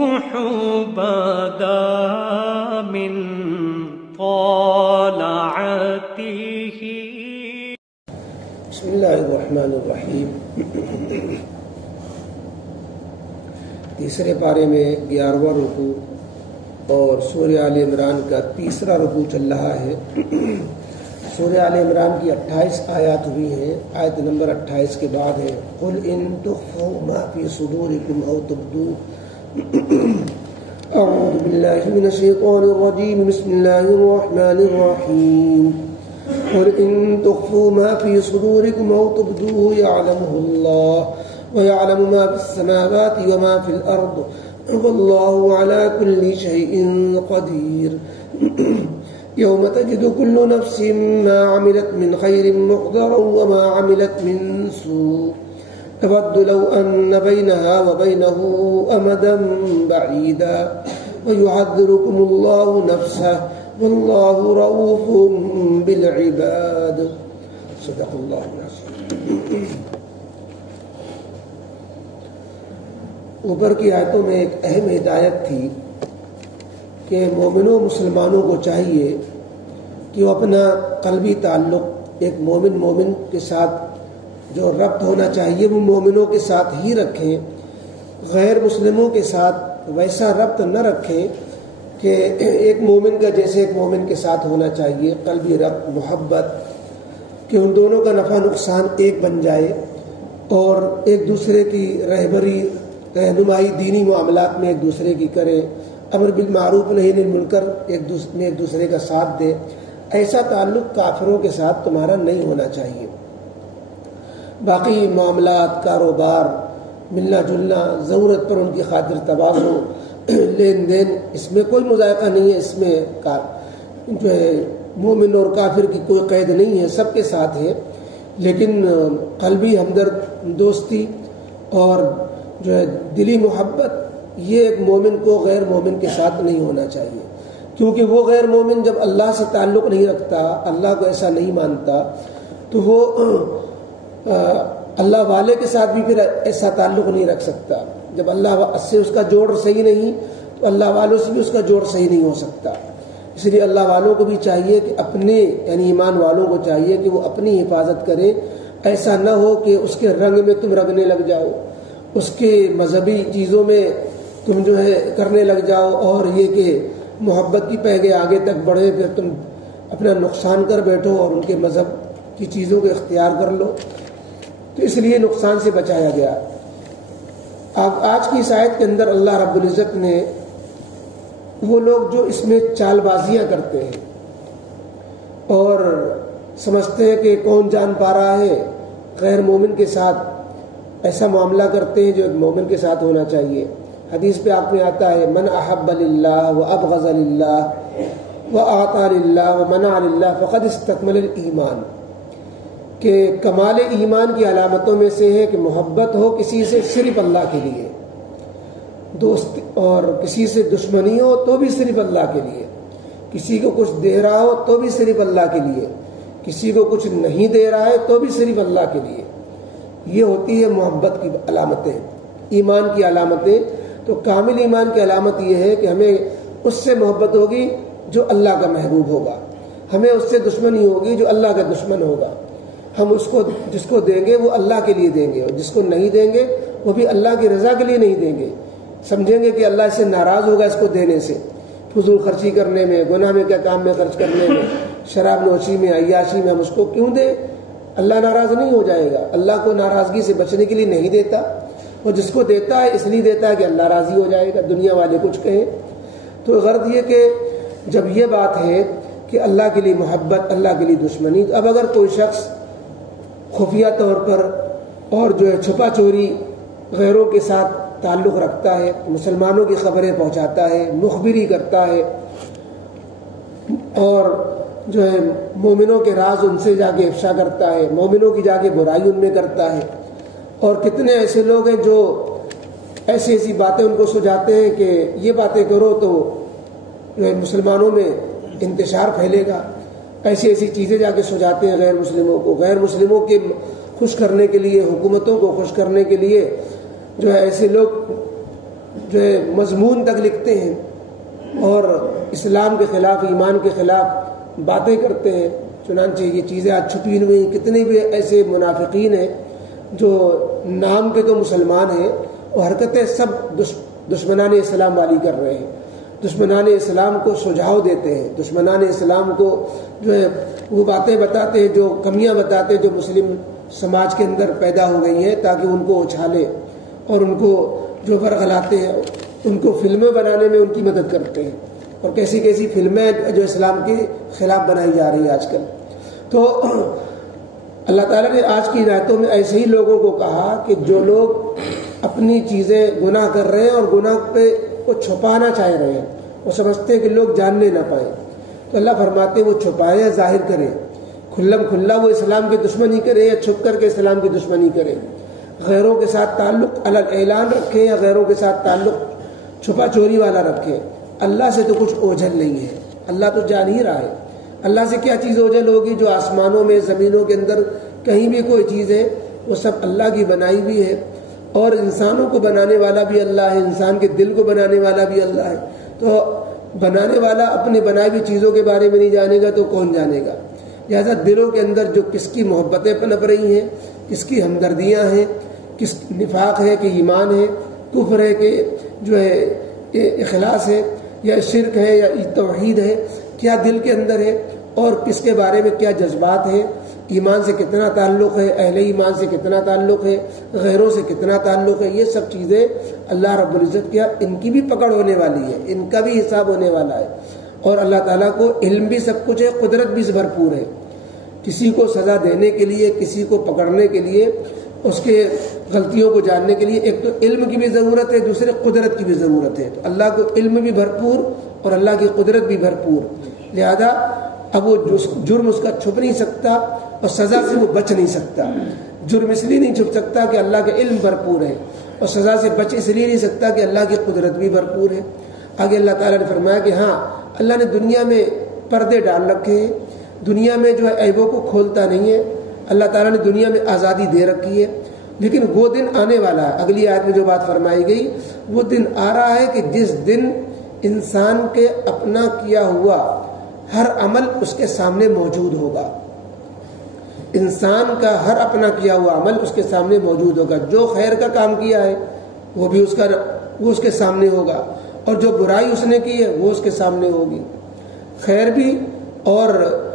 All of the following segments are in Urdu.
الصبح بدا من طلعته. بسم اللہ الرحمن الرحیم. تیسرے پارے میں 11واں رکوع اور سورہ آل عمران کا تیسرا رکوع چل رہا ہے. سورہ آل عمران کی 28 آیات ہوئی ہیں. آیت نمبر 28 کے بعد ہے قل ان تخفوا ما فی صدورکم او تبدوه. اعوذ باللہ من الشیطان الرجیم. بسم اللہ الرحمن الرحیم. قل ان تخفوا ما فی صدورکم او تبدوه يعلمه اللہ ويعلم ما في السماوات وما في الأرض والله على كل شيء قدير. يوم تجد كل نفس ما عملت من خير محضرا وما عملت من سوء تود لو أن بينها وبينه أمدا بعيدا ويحذركم الله نفسه والله رؤوف بالعباد. صدق الله العظيم. اوپر کی آیتوں میں ایک اہم ہدایت تھی کہ مومنوں مسلمانوں کو چاہیے کہ وہ اپنا قلبی تعلق ایک مومن کے ساتھ جو ربط ہونا چاہیے وہ مومنوں کے ساتھ ہی رکھیں. غیر مسلموں کے ساتھ ویسا ربط نہ رکھیں کہ ایک مومن کا جیسے ایک مومن کے ساتھ ہونا چاہیے قلبی ربط محبت کہ ان دونوں کا نفع نقصان ایک بن جائے اور ایک دوسرے کی رہنمائی دینی معاملات میں ایک دوسرے کی کریں. امر بالمعروف نہی عن المنکر ایک دوسرے کا ساتھ دے. ایسا تعلق کافروں کے ساتھ تمہارا نہیں ہونا چاہیے. باقی معاملات کاروبار ملنا جلنا ضرورت پر ان کی خاطر تبادل لین دین اس میں کوئی مذائقہ نہیں ہے. اس میں جو ہے مومن اور کافر کی کوئی قید نہیں ہے سب کے ساتھ ہے. لیکن قلبی ہمدرد دوستی اور جو ہے دلی محبت یہ ایک مومن کو غیر مومن کے ساتھ نہیں ہونا چاہیے. کیونکہ وہ غیر مومن جب اللہ سے تعلق نہیں رکھتا اللہ کو ایسا نہیں مانتا تو وہ اللہ والے کے ساتھ بھی پھر ایسا تعلق نہیں رکھ سکتا. جب اللہ سے اس کا جوڑ صحیح نہیں تو اللہ والوں سے بھی اس کا جوڑ صحیح نہیں ہو سکتا. اس لیے اللہ والوں کو بھی چاہیے کہ اپنے یعنی ایمان والوں کو چاہیے کہ وہ اپنی حفاظت کریں. ایسا نہ ہو کہ اس کے رنگ میں تم رگنے لگ جاؤ اس کے مذہبی چیزوں میں تم جو ہے کرنے لگ جاؤ اور یہ کہ محبت کی پہگے آگے تک بڑھے پھر تم اپنا نقصان کر بیٹھو اور ان کے مذہب کی چیزوں کو اختیار کر لو. تو اس لیے نقصان سے بچایا گیا. اب آج کی اس آیت کے اندر اللہ رب العزت نے وہ لوگ جو اس میں چال بازیاں کرتے ہیں اور سمجھتے ہیں کہ کون جان پا رہا ہے غیر مومن کے ساتھ ایسا معاملہ کرتے ہیں جو ایک مومن کے ساتھ ہونا چاہیے. حدیث پہ آپ میں آتا ہے من احب للہ و ابغض للہ و اعطى للہ و منع للہ فقد استکمل الایمان کہ کمال ایمان کی علامتوں میں سے ہے کہ محبت ہو کسی سے صرف اللہ کے لیے دوست اور کسی سے دشمنی ہو تو بھی صرف اللہ کے لیے کسی کو کچھ دے رہا ہو تو بھی صرف اللہ کے لیے کسی کو کچھ نہیں دے رہا ہے تو بھی صرف اللہ کے لیے. یہ ہوتی ہے محبت کی علامتیں ایمان کی علامتیں. تو کامل ایمان کی علامت یہ ہے کہ ہمیں اس سے محبت ہوگی جو اللہ کا محبوب ہوگا. ہمیں اس سے دشمنی ہوگی جو اللہ کا دشمن ہوگا. ہم اس کو جس کو دیں گے وہ اللہ کے لیے دیں گے اور جس کو نہیں دیں گے وہ بھی اللہ کی رضا کے لیے نہیں دیں گے. سمجھیں گے کہ اللہ اس سے ناراض ہوگا اس کو دینے سے. فضول خرچی کرنے میں گناہ میں کیا کام میں خرچ کرنے میں شراب نوشی میں عیاشی میں ہم اس کو کیوں دیں. اللہ ناراض نہیں ہو جائے گا. اللہ کو ناراضگی سے بچنے کے لیے نہیں دیتا اور جس کو دیتا ہے اس لیے دیتا ہے کہ اللہ راضی ہو جائے گا دنیا والے کچھ کہیں. تو غرض یہ کہ جب یہ بات ہے کہ اللہ کے لیے محبت اللہ کے لیے دشمنی اب اگر کوئی شخص خفیہ طور پر اور جو ہے چھپا چوری غیروں کے ساتھ تعلق رکھتا ہے مسلمانوں کی خبریں پہنچاتا ہے مخبری کرتا ہے اور جو ہے مومنوں کے راز ان سے جا کے افشا کرتا ہے مومنوں کی جا کے برائی ان میں کرتا ہے. اور کتنے ایسے لوگ ہیں جو ایسی باتیں ان کو سجاتے ہیں کہ یہ باتیں کرو تو جو ہے مسلمانوں میں انتشار پھیلے گا. ایسی چیزیں جا کے سجاتے ہیں غیر مسلموں کے خوش کرنے کے لیے حکومتوں کو خوش کرنے کے لیے جو ہے ایسے لوگ جو ہے مضمون تک لکھتے ہیں اور اسلام کے خلاف ایمان کے خلاف باتیں کرتے ہیں. چنانچہ یہ چیزیں آج چھپی ہوئی ہیں. کتنے بھی ایسے منافقین ہیں جو نام کے تو مسلمان ہیں اور حرکتیں سب دشمنان اسلام والی کر رہے ہیں. دشمنان اسلام کو سجھاؤ دیتے ہیں, دشمنان اسلام کو جو ہے وہ باتیں بتاتے ہیں, جو کمیاں بتاتے ہیں جو مسلم سماج کے اندر پیدا ہو گئی ہیں, تاکہ ان کو اچھالے اور ان کو جو ورغلاتے ہیں, ان کو فلمیں بنانے میں ان کی مدد کرتے ہیں. اور کیسی کیسی فلمیں جو اسلام کے خلاف بنائی جا رہی ہیں آج کل. تو اللہ تعالیٰ نے آج کی آیتوں میں ایسے ہی لوگوں کو کہا کہ جو لوگ اپنی چیزیں گناہ کر رہے ہیں اور گناہ پہ کو چھپانا چاہ رہے ہیں, وہ سمجھتے ہیں کہ لوگ جاننے نہ پائیں, تو اللہ فرماتے ہیں وہ چھپائیں یا ظاہر کریں, کھلم کھلا وہ اسلام کی دشمنی کرے یا چھپ کر کے اسلام کی دشمنی کرے. غیروں کے ساتھ تعلق الگ اعلان رکھیں یا غیروں کے ساتھ تعلق چھپا چوری والا رکھیں. اللہ سے تو کچھ اوجھل نہیں ہے, اللہ تو جان ہی رہا ہے. اللہ سے کیا چیز اوجھل ہوگی؟ جو آسمانوں میں زمینوں کے اندر کہیں بھی کوئی چیز ہے وہ سب اللہ کی بنائی بھی ہے, اور انسانوں کو بنانے والا بھی اللہ ہے, انسان کے دل کو بنانے والا بھی اللہ ہے. تو بنانے والا اپنے بنائی ہوئی چیزوں کے بارے میں نہیں جانے گا تو کون جانے گا؟ لہٰذا دلوں کے اندر جو کس کی محبتیں پنپ رہی ہیں, کس کی ہمدردیاں ہیں, کس نفاق ہے کہ ایمان ہے, کفر ہے کہ جو ہے اخلاص ہے, یا شرک ہے یا توحید ہے, کیا دل کے اندر ہے, اور کس کے بارے میں کیا جذبات ہیں, ایمان سے کتنا تعلق ہے, اہل ایمان سے کتنا تعلق ہے, غیروں سے کتنا تعلق ہے. یہ سب چیزیں اللہ رب العزت کیا ان کی بھی پکڑ ہونے والی ہے, ان کا بھی حساب ہونے والا ہے. اور اللہ تعالیٰ کو علم بھی سب کچھ ہے, قدرت بھی بھرپور ہے. کسی کو سزا دینے کے لیے, کسی کو پکڑنے کے لیے, اس کے غلطیوں کو جاننے کے لیے ایک تو علم کی بھی ضرورت ہے, دوسرے قدرت کی بھی ضرورت ہے. تو اللہ کو علم بھی بھرپور اور اللہ کی قدرت بھی بھرپور, لہذا اب وہ جرم اس کا چھپ نہیں سکتا اور سزا سے وہ بچ نہیں سکتا. جرم اس لیے نہیں چھپ سکتا کہ اللہ کا علم بھرپور ہے, اور سزا سے بچ اس لیے نہیں سکتا کہ اللہ کی قدرت بھی بھرپور ہے. آگے اللہ تعالیٰ نے فرمایا کہ ہاں اللہ نے دنیا میں پردے ڈال رکھے ہیں, دنیا میں جو ہے عیبوں کو کھولتا نہیں ہے. اللہ تعالیٰ نے دنیا میں آزادی دے رکھی ہے, لیکن وہ دن آنے والا ہے. اگلی آیت میں جو بات فرمائی گئی, وہ دن آ رہا ہے کہ جس دن انسان کے اپنا کیا ہوا ہر عمل اس کے سامنے موجود ہوگا. انسان کا ہر اپنا کیا ہوا عمل اس کے سامنے موجود ہوگا. جو خیر کا کام کیا ہے وہ بھی وہ اس کے سامنے ہوگا, اور جو برائی اس نے کی ہے وہ اس کے سامنے ہوگی. خیر بھی اور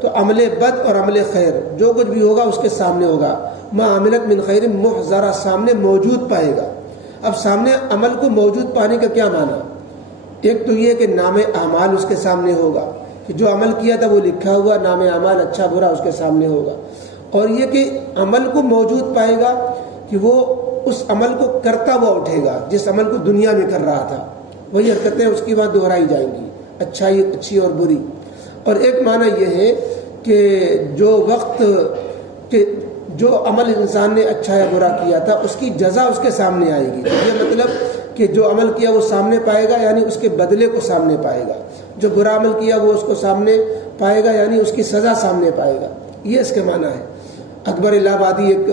تو عمل بد اور عمل خیر جو کچھ بھی ہوگا اس کے سامنے ہوگا. ما عملت من خیر محضرہ, سامنے موجود پائے گا. اب سامنے عمل کو موجود پانے کا کیا معنی؟ ایک تو یہ کہ نام اعمال اس کے سامنے ہوگا, کہ جو عمل کیا تھا وہ لکھا ہوا نام اعمال اچھا برا اس کے سامنے ہوگا. اور یہ کہ عمل کو موجود پائے گا کہ وہ اس عمل کو کرتا ہوا اٹھے گا, جس عمل کو دنیا میں کر رہا تھا وہی حرکتیں اس کی بات دہرائی جائیں گی, اچھی اور بری. اور ایک معنی یہ ہے کہ جو وقت کہ جو عمل انسان نے اچھا یا برا کیا تھا اس کی جزا اس کے سامنے آئے گی. یہ مطلب کہ جو عمل کیا وہ سامنے پائے گا, یعنی اس کے بدلے کو سامنے پائے گا. جو برا عمل کیا وہ اس کو سامنے پائے گا, یعنی اس کی سزا سامنے پائے گا. یہ اس کے معنی ہے. اکبر الہ آبادی ایک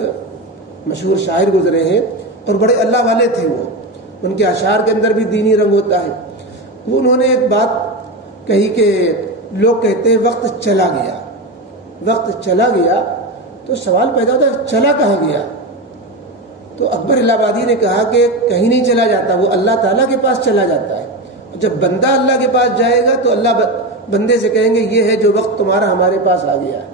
مشہور شاعر گزرے ہیں اور بڑے اللہ والے تھے. وہ ان کے اشعار کے اندر بھی دینی رنگ ہوتا ہے. انہوں نے ایک بات کہی کہ لوگ کہتے ہیں وقت چلا گیا. وقت چلا گیا تو سوال پیدا ہوتا ہے چلا کہاں گیا؟ تو اکبر الہ آبادی نے کہا کہ کہیں نہیں چلا جاتا, وہ اللہ تعالیٰ کے پاس چلا جاتا ہے. جب بندہ اللہ کے پاس جائے گا تو اللہ بندے سے کہیں گے یہ ہے جو وقت تمہارا ہمارے پاس آ گیا ہے.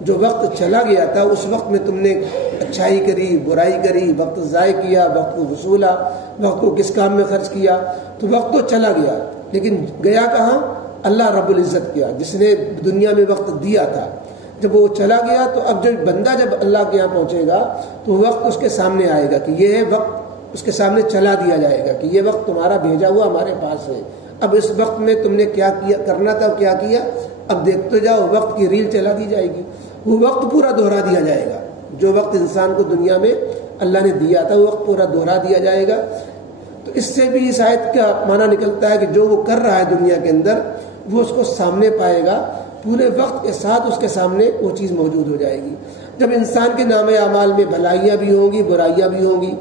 جو وقت چلا گیا تھا اس وقت میں تم نے اچھائی کری, برائی کری, وقت ضائع کیا, وقت کو وصولا, وقت کو کس کام میں خرچ کیا, تو وقت تو چلا گیا, لیکن گیا کہاں؟ اللہ رب العزت کیا جس نے دنیا میں وقت دیا تھا. جب وہ چلا گیا تو اب جو بندہ جب اللہ کے یہاں پہنچے گا تو وقت اس کے سامنے آئے گا کہ یہ ہے وقت, اس کے سامنے چلا دیا جائے گا کہ یہ وقت تمہارا بھیجا ہوا ہمارے پاس ہے. اب اس وقت میں تم نے کیا کرنا تھا, کیا کیا, اب دیکھتے جاؤ. وقت کی ریل چلا دی جائے گی, وہ وقت پورا دوہرا دیا جائے گا. جو وقت انسان کو دنیا میں اللہ نے دیا تھا وہ وقت پورا دوہرا دیا جائے گا. تو اس سے بھی اس آیت کا معنی نکلتا ہے کہ جو وہ کر رہا ہے دنیا کے اندر وہ اس کو سامنے پائے گا, پورے وقت کے ساتھ اس کے سامنے وہ چیز موجود ہو جائے گی. جب انسان کے نام اعمال میں بھلائیاں بھی ہوں گی, برائیاں بھی ہوں گی,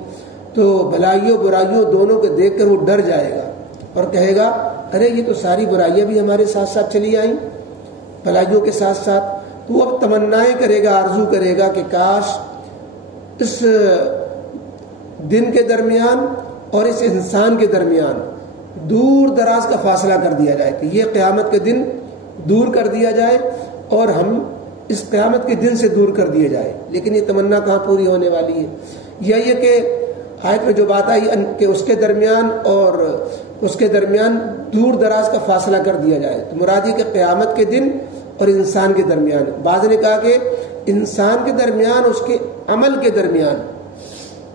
تو بھلائیوں برائیوں دونوں کو دیکھ کر وہ ڈر جائے گا اور کہے گا ارے یہ تو ساری برائیاں بھی ہمارے ساتھ ساتھ چلی آئیں بھلائیوں کے ساتھ ساتھ. تو وہ اب تمنائیں کرے گا, آرزو کرے گا کہ کاش اس دن کے درمیان اور اس انسان کے درمیان دور دراز کا فاصلہ کر دیا جائے, کہ یہ قیامت کے دن دور کر دیا جائے اور ہم اس قیامت کے دن سے دور کر دیے جائے. لیکن یہ تمنا کہاں پوری ہونے والی ہے؟ یا یہ کہ آیت میں جو بات آئی کہ اس کے درمیان اور اس کے درمیان دور دراز کا فاصلہ کر دیا جائے, تو مراد یہ کہ قیامت کے دن اور انسان کے درمیان. بعض نے کہا کہ انسان کے درمیان, اس کے عمل کے درمیان.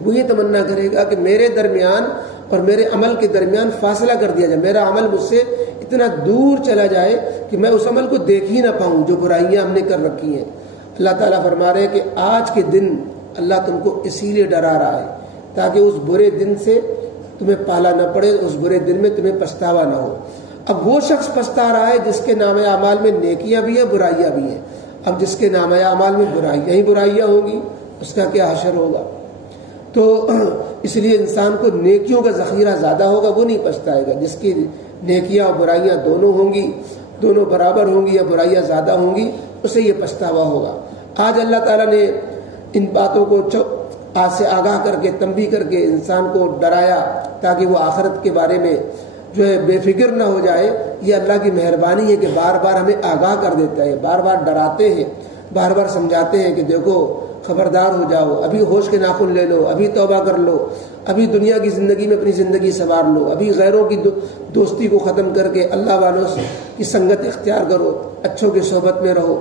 وہ یہ تمنا کرے گا کہ میرے درمیان اور میرے عمل کے درمیان فاصلہ کر دیا جائے, میرا عمل مجھ سے اتنا دور چلا جائے کہ میں اس عمل کو دیکھ ہی نہ پاؤں جو برائیاں ہم نے کر رکھی ہیں. اللہ تعالیٰ فرما رہے ہیں کہ آج کے دن اللہ تم کو اسی لیے ڈرا رہا ہے تاکہ اس برے دن سے تمہیں پالا نہ پڑے, اس برے دن میں تمہیں پچھتاوا نہ ہو. اب وہ شخص پچھتا رہا ہے جس کے نامہ اعمال میں نیکیاں بھی ہیں برائیاں بھی ہیں. اب جس کے نامہ اعمال میں برائیاں ہی برائیاں ہوں گی اس کا کیا حشر ہوگا؟ تو اس لیے انسان کو نیکیوں کا ذخیرہ زیادہ ہوگا, وہ نہیں پچھتائے گا. جس کی نیکیاں اور برائیاں دونوں ہوں گی, دونوں برابر ہوں گی یا برائیاں زیادہ ہوں گی, اسے یہ پچھتاوا ہوگا. آج اللہ تعالیٰ نے ان باتوں کو آج سے آگاہ کر کے تنبیہ کر کے انسان کو ڈرایا تاکہ وہ آخرت کے بارے میں جو ہے بے فکر نہ ہو جائے. یہ اللہ کی مہربانی ہے کہ بار بار ہمیں آگاہ کر دیتا ہے, بار بار ڈراتے ہیں, بار بار سمجھاتے ہیں کہ دیکھو خبردار ہو جاؤ, ابھی ہوش کے ناخن لے لو, ابھی توبہ کر لو, ابھی دنیا کی زندگی میں اپنی زندگی سنوار لو, ابھی غیروں کی دوستی کو ختم کر کے اللہ والوں کی سنگت اختیار کرو, اچھوں کی صحبت میں رہو.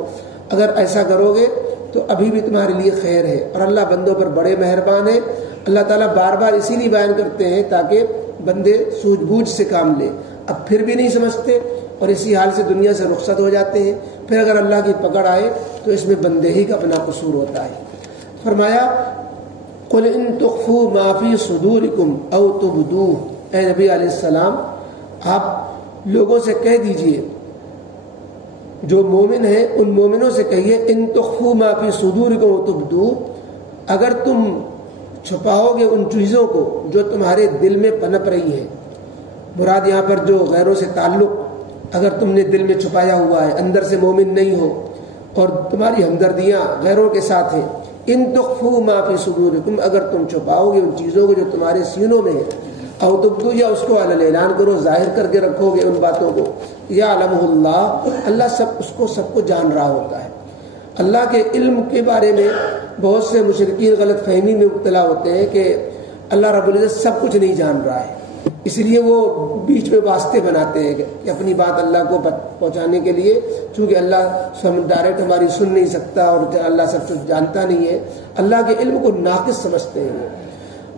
اگر ایسا کرو گے تو ابھی بھی تمہارے لیے خیر ہے. اور اللہ بندوں پر بڑے مہربان ہے. اللہ تعالیٰ بار بار اسی لیے بیان کرتے ہیں تاکہ بندے سوجھ بوجھ سے کام لیں. اب پھر بھی نہیں سمجھتے اور اسی حال سے دنیا سے رخصت ہو جاتے ہیں. پھر اگر اللہ کی پکڑ آئے تو اس میں بندے ہی کا اپنا قصور ہوتا ہے. فرمایا قل ان تخفوا ما فی صدورکم او تبدوہ, اے نبی علیہ السلام آپ لوگوں سے کہہ دیجئے, جو مومن ہیں ان مومنوں سے کہیے ان تخفوا ما فی صدورکم او تبدوہ, اگر تم چھپاؤ گے ان چیزوں کو جو تمہارے دل میں پنپ رہی ہیں. مراد یہاں پر جو غیروں سے تعلق اگر تم نے دل میں چھپایا ہوا ہے, اندر سے مومن نہیں ہو اور تمہاری ہمدردیاں غیروں کے ساتھ ہیں. ان تخفوا ما فی صدورکم, اگر تم چھپاؤ گے ان چیزوں کو جو تمہارے سینوں میں ہے, او تبدو, یا اس کو علی اعلان کرو, ظاہر کر کے رکھو گے ان باتوں کو, یعلمہ اللہ, اللہ سب کو جان رہا ہوتا ہے. اللہ کے علم کے بارے میں بہت سے مشرکین غلط فہمی میں مبتلا ہوتے ہیں کہ اللہ رب العزت سب کچھ نہیں جان رہا ہے, اس لیے وہ بیچ میں واسطے بناتے ہیں کہ اپنی بات اللہ کو پہنچانے کے لیے, چونکہ اللہ ڈائریکٹ ہماری سن نہیں سکتا اور اللہ سب کچھ جانتا نہیں ہے, اللہ کے علم کو ناقص سمجھتے ہیں.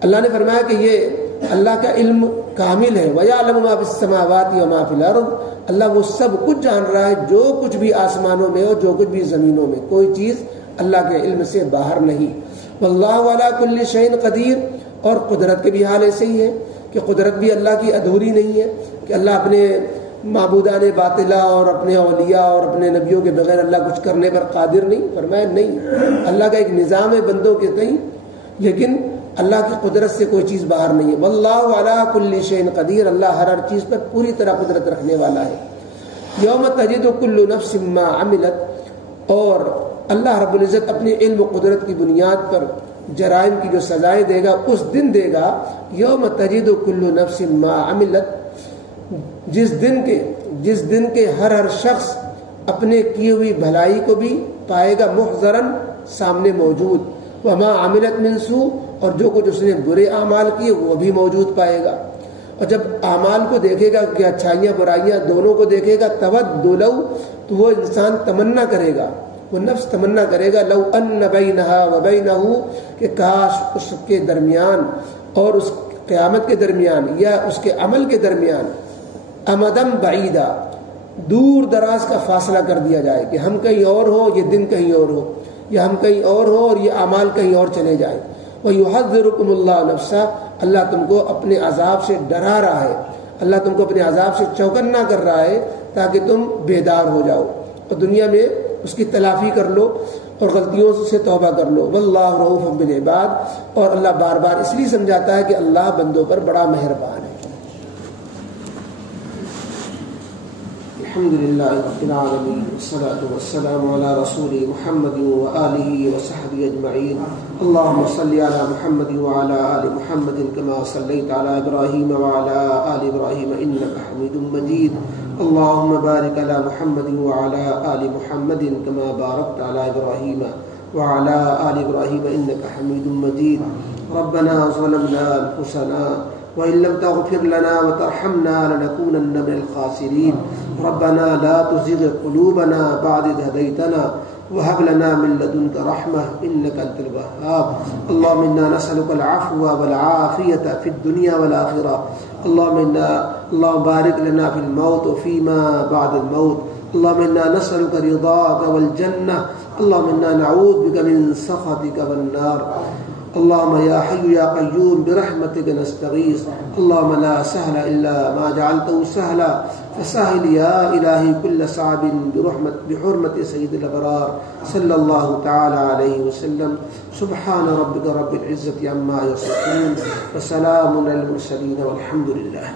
اللہ نے فرمایا کہ یہ اللہ کا علم کامل ہے. وَيَعْلَمُ مَا فِي السَّمَاوَاتِ وَمَا فِي الْأَرْضِ, اللہ وہ سب کچھ جان رہا ہے, جو کچھ بھی آسمانوں میں اور جو کچھ بھی زمینوں میں, کوئی چیز اللہ کے علم سے باہر نہیں. وَاللَّهُ عَلَىٰ كُلِّ شَيْءٍ قَدِيرٌ, اور قدرت کے بھی حال ایسے ہی ہے کہ قدرت بھی اللہ کی ادھوری نہیں ہے کہ اللہ اپنے معبودان باطلہ اور اپنے اولیاء اور اپنے نبیوں کے بغیر اللہ کچھ کرنے پر قادر نہیں. فرمایا نہیں, اللہ کا ایک نظام ہے بندوں کے تئیں, لیکن اللہ کی قدرت سے کوئی چیز باہر نہیں ہے. واللہ علی کل شیء قدیر, اللہ ہر چیز پر پوری طرح قدرت رکھنے والا ہے. یوم تجد کل نفس ما عملت, اور اللہ رب العزت اپنے علم و قدرت کی بنیاد پر جرائم کی جو سزائیں دے گا اس دن دے گا. یوم تجد کل نفس ما عملت, جس دن کے ہر شخص اپنے کی ہوئی بھلائی کو بھی پائے گا, محضرن, سامنے موجود, وما عملت من سوء, اور جو کچھ اس نے برے اعمال کیے وہ بھی موجود پائے گا. اور جب اعمال کو دیکھے گا کہ اچھائیاں برائیاں دونوں کو دیکھے گا, تود لو, تو وہ انسان تمنا کرے گا, وہ نفس تمنا کرے گا, لو ان بینہا و بینہ, کہ کاش اس کے درمیان اور اس قیامت کے درمیان یا اس کے عمل کے درمیان امدم بعیدہ, دور دراز کا فاصلہ کر دیا جائے کہ ہم کہیں اور ہوں, یہ دن کہیں اور ہو, یا ہم کہیں اور ہوں اور یہ اعمال کہیں اور چلے جائیں. وَيُحَذِّرُكُمُ اللَّهُ نَفْسَهُ, اللہ تم کو اپنے عذاب سے ڈرا رہا ہے, اللہ تم کو اپنے عذاب سے چوکنا کر رہا ہے تاکہ تم بیدار ہو جاؤ اور دنیا میں اس کی تلافی کر لو. اور غلطیوں سے توبہ کر لو. واللہ رؤوف بالعباد. اور اللہ بار بار اس لیے سمجھاتا ہے کہ اللہ بندوں پر بڑا مہربان ہے. الحمد للہ رب العالمین والصلاة والسلام علی رسول محمد وآلہ وصحبہ اجمعین. اللہم صلی علی محمد وعلی آل محمد کما صلیت علی ابراہیم وعلی آل ابراہیم انک حمید مجید. اللہم بارک علی محمد وعلی آل محمد کما بارکت علی ابراہیم وعلی آل ابراہیم انک حمید مجید. ربنا ظلمنا انفسنا وإن لم تغفر لنا وترحمنا لنكونن من الخاسرين. ربنا لا تزغ قلوبنا بعد إذ هديتنا وهب لنا من لدنك رحمة إنك أنت الوهاب. اللهم إنا نسألك العفو والعافية في الدنيا والآخرة. اللهم بارك لنا في الموت وفيما بعد الموت. اللهم إنا نسألك رضاك والجنة. اللهم إنا نعوذ بك من سخطك والنار. اللهم يا حي يا قيوم برحمتك نستغيث. اللهم لا سهل إلا ما جعلته سهلا فسهل يا إلهي كل صعب بحرمة سيد الأبرار صلى الله تعالى عليه وسلم. سبحان ربك رب العزة عما يصفون وسلام على المرسلين والحمد لله.